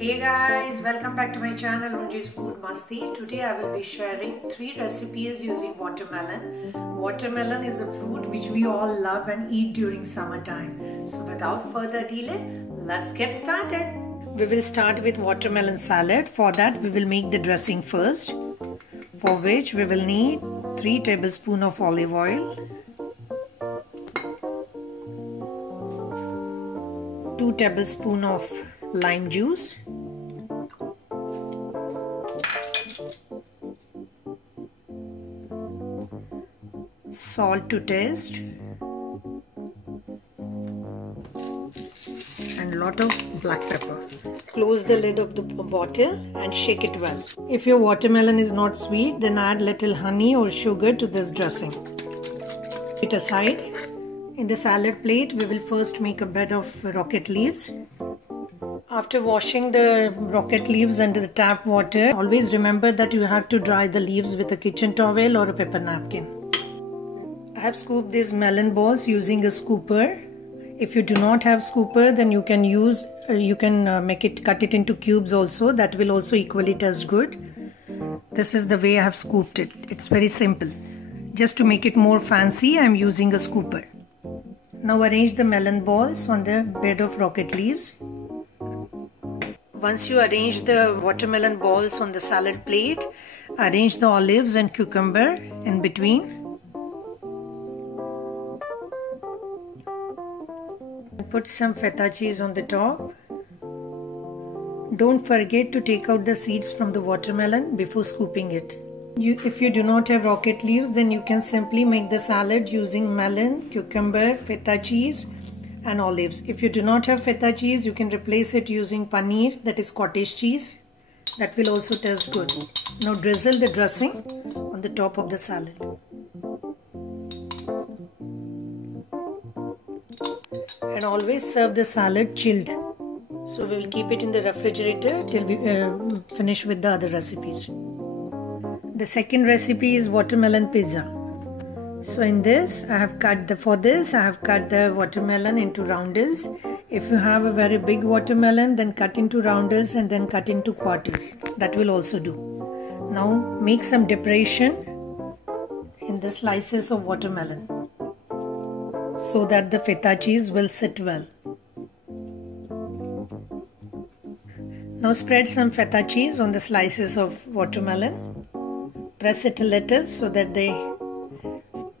Hey guys, welcome back to my channel Runji's Food Masti. Today I will be sharing 3 recipes using watermelon. Watermelon is a fruit which we all love and eat during summertime. So without further delay, let's get started. We will start with watermelon salad. For that we will make the dressing first, for which we will need 3 tablespoons of olive oil, 2 tablespoons of lime juice, salt to taste, and a lot of black pepper. Close the lid of the bottle and shake it well. If your watermelon is not sweet, then add little honey or sugar to this dressing. Put it aside. In the salad plate, we will first make a bed of rocket leaves. After washing the rocket leaves under the tap water, always remember that you have to dry the leaves with a kitchen towel or a paper napkin. I have scooped these melon balls using a scooper. If you do not have scooper, then you can cut it into cubes also. That will also equally taste good. This is the way I have scooped it. It's very simple. Just to make it more fancy, I am using a scooper. Now arrange the melon balls on the bed of rocket leaves. Once you arrange the watermelon balls on the salad plate, arrange the olives and cucumber in between. Put some feta cheese on the top. Don't forget to take out the seeds from the watermelon before scooping it. If you do not have rocket leaves, then you can simply make the salad using melon, cucumber, feta cheese and olives. If you do not have feta cheese, you can replace it using paneer, that is cottage cheese. That will also taste good. Now drizzle the dressing on the top of the salad. And always serve the salad chilled. So we will keep it in the refrigerator till we finish with the other recipes. The second recipe is watermelon pizza. So in this, I have cut the watermelon into roundels. If you have a very big watermelon, then cut into roundels and then cut into quarters. That will also do. Now make some decoration in the slices of watermelon so that the feta cheese will sit well. Now spread some feta cheese on the slices of watermelon. Press it a little so that they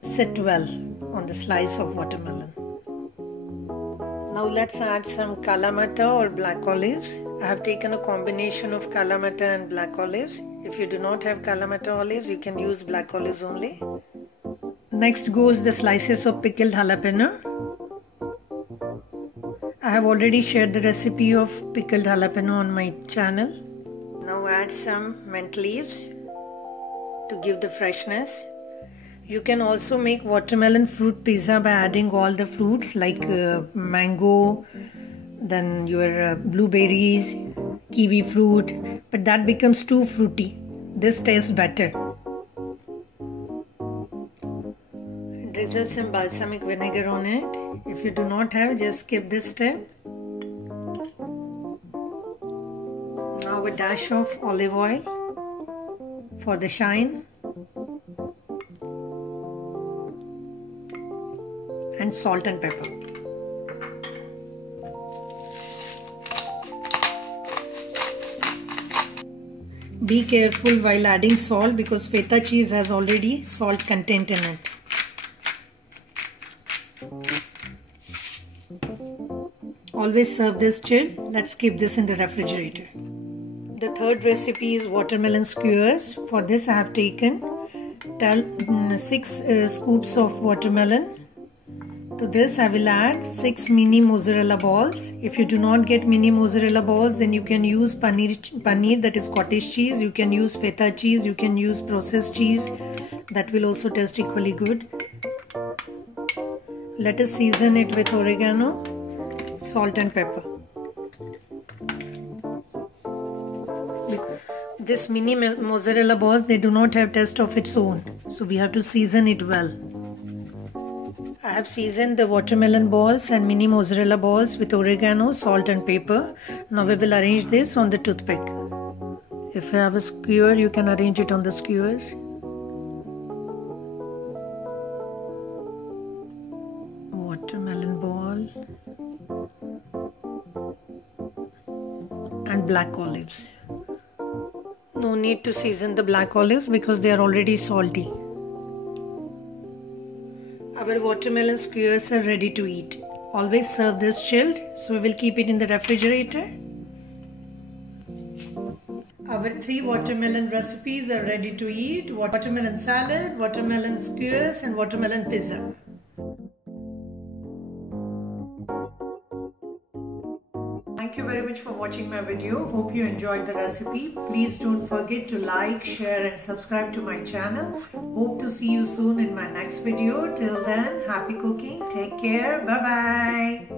sit well on the slice of watermelon. Now let's add some kalamata or black olives. I have taken a combination of kalamata and black olives. If you do not have kalamata olives, you can use black olives only. Next goes the slices of pickled jalapeno. I have already shared the recipe of pickled jalapeno on my channel. Now add some mint leaves to give the freshness. You can also make watermelon fruit pizza by adding all the fruits like mango, then your blueberries, kiwi fruit, but that becomes too fruity. This tastes better. Drizzle some balsamic vinegar on it. If you do not have, just skip this step. Now a dash of olive oil for the shine. And salt and pepper. Be careful while adding salt because feta cheese has already salt content in it. Always serve this chilled. Let's keep this in the refrigerator. The third recipe is watermelon skewers. For this I have taken 6 scoops of watermelon. To this I will add 6 mini mozzarella balls. If you do not get mini mozzarella balls, then you can use paneer, that is cottage cheese. You can use feta cheese. You can use processed cheese. That will also taste equally good. Let us season it with oregano, salt and pepper. This mini mozzarella balls, they do not have taste of its own. So we have to season it well. I have seasoned the watermelon balls and mini mozzarella balls with oregano, salt and pepper. Now we will arrange this on the toothpick. If you have a skewer, you can arrange it on the skewers. Watermelon ball and black olives. No need to season the black olives because they are already salty. Our watermelon skewers are ready to eat. Always serve this chilled, so we will keep it in the refrigerator. Our 3 watermelon recipes are ready to eat: watermelon salad, watermelon skewers and watermelon pizza. Thank you very much for watching my video. Hope you enjoyed the recipe. Please don't forget to like, share and subscribe to my channel. Hope to see you soon in my next video. Till then, happy cooking. Take care. Bye-bye.